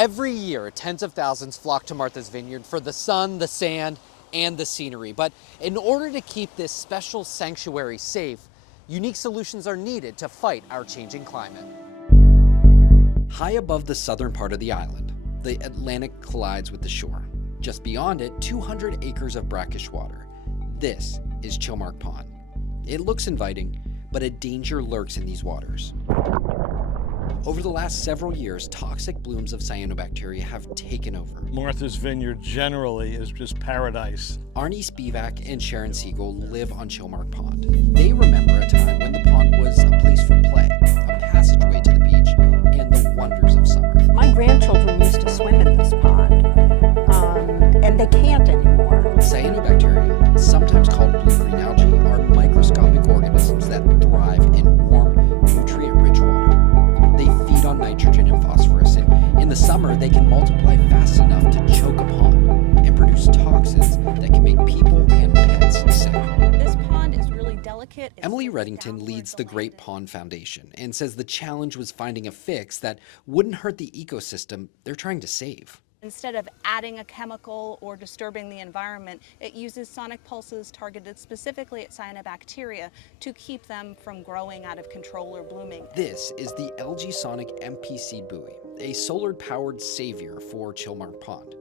Every year, tens of thousands flock to Martha's Vineyard for the sun, the sand, and the scenery. But in order to keep this special sanctuary safe, unique solutions are needed to fight our changing climate. High above the southern part of the island, the Atlantic collides with the shore. Just beyond it, 200 acres of brackish water. This is Chilmark Pond. It looks inviting, but a danger lurks in these waters. Over the last several years, toxic blooms of cyanobacteria have taken over. Martha's Vineyard generally is just paradise. Arnie Spivak and Sharon Siegel live on Chilmark Pond. They remember a time when the pond was a place for play, a passageway to the beach, and the wonders of summer. My grandchildren used to swim in this pond, and they can't anymore. Cyanobacteria, sometimes called blue-green algae, are microscopic organisms that thrive in warm, nutrient-rich water. They feed on nitrogen and phosphorus, and in the summer they can multiply fast enough to choke a pond and produce toxins that can make people and pets sick. This pond is really delicate. Emily Reddington leads the Great Pond Foundation and says the challenge was finding a fix that wouldn't hurt the ecosystem they're trying to save. Instead of adding a chemical or disturbing the environment, it uses sonic pulses targeted specifically at cyanobacteria to keep them from growing out of control or blooming. This is the LG Sonic MPC buoy, a solar-powered savior for Chilmark Pond.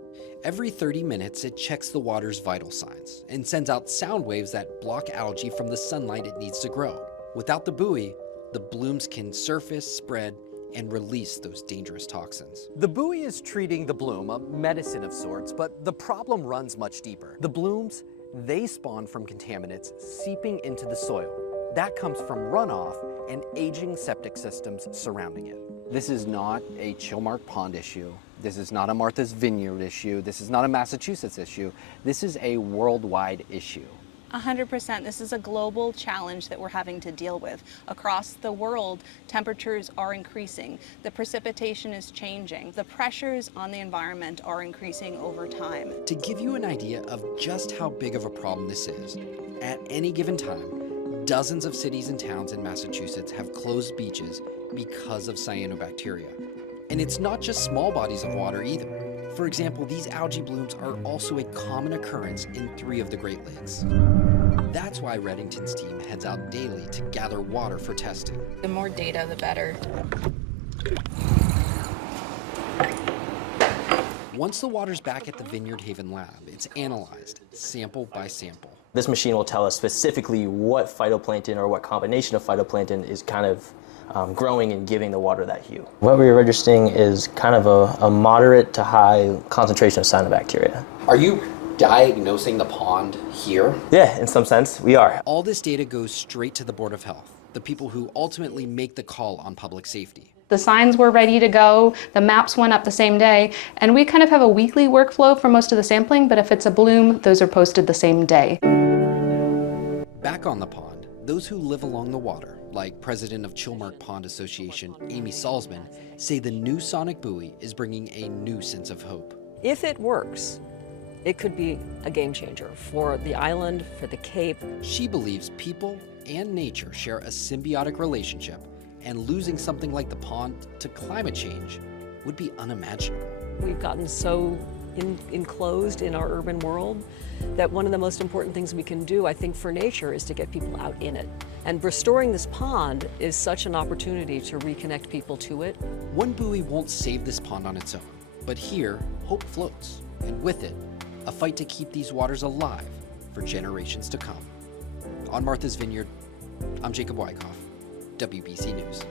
Every 30 minutes, it checks the water's vital signs and sends out sound waves that block algae from the sunlight it needs to grow. Without the buoy, the blooms can surface, spread, and release those dangerous toxins. The buoy is treating the bloom, a medicine of sorts, but the problem runs much deeper. The blooms, they spawn from contaminants seeping into the soil. That comes from runoff and aging septic systems surrounding it. This is not a Chilmark Pond issue. This is not a Martha's Vineyard issue. This is not a Massachusetts issue. This is a worldwide issue. 100%. This is a global challenge that we're having to deal with. Across the world, temperatures are increasing. The precipitation is changing. The pressures on the environment are increasing over time. To give you an idea of just how big of a problem this is, at any given time, dozens of cities and towns in Massachusetts have closed beaches because of cyanobacteria. And it's not just small bodies of water either. For example, these algae blooms are also a common occurrence in 3 of the Great Lakes. That's why Reddington's team heads out daily to gather water for testing. The more data, the better. Once the water's back at the Vineyard Haven lab, it's analyzed, sample by sample. This machine will tell us specifically what phytoplankton or what combination of phytoplankton is kind of growing and giving the water that hue. What we're registering is kind of a moderate to high concentration of cyanobacteria. Are you diagnosing the pond here? Yeah, in some sense, we are. All this data goes straight to the Board of Health, the people who ultimately make the call on public safety. The signs were ready to go, the maps went up the same day, and we kind of have a weekly workflow for most of the sampling, but if it's a bloom, those are posted the same day. Back on the pond, those who live along the water, like President of Chilmark Pond Association, Amy Salzman, say the new sonic buoy is bringing a new sense of hope. If it works, it could be a game changer for the island, for the Cape. She believes people and nature share a symbiotic relationship, and losing something like the pond to climate change would be unimaginable. We've gotten so enclosed in our urban world that one of the most important things we can do, I think, for nature is to get people out in it. And restoring this pond is such an opportunity to reconnect people to it. One buoy won't save this pond on its own, but here, hope floats, and with it, a fight to keep these waters alive for generations to come. On Martha's Vineyard, I'm Jacob Wyckoff, WBZ News.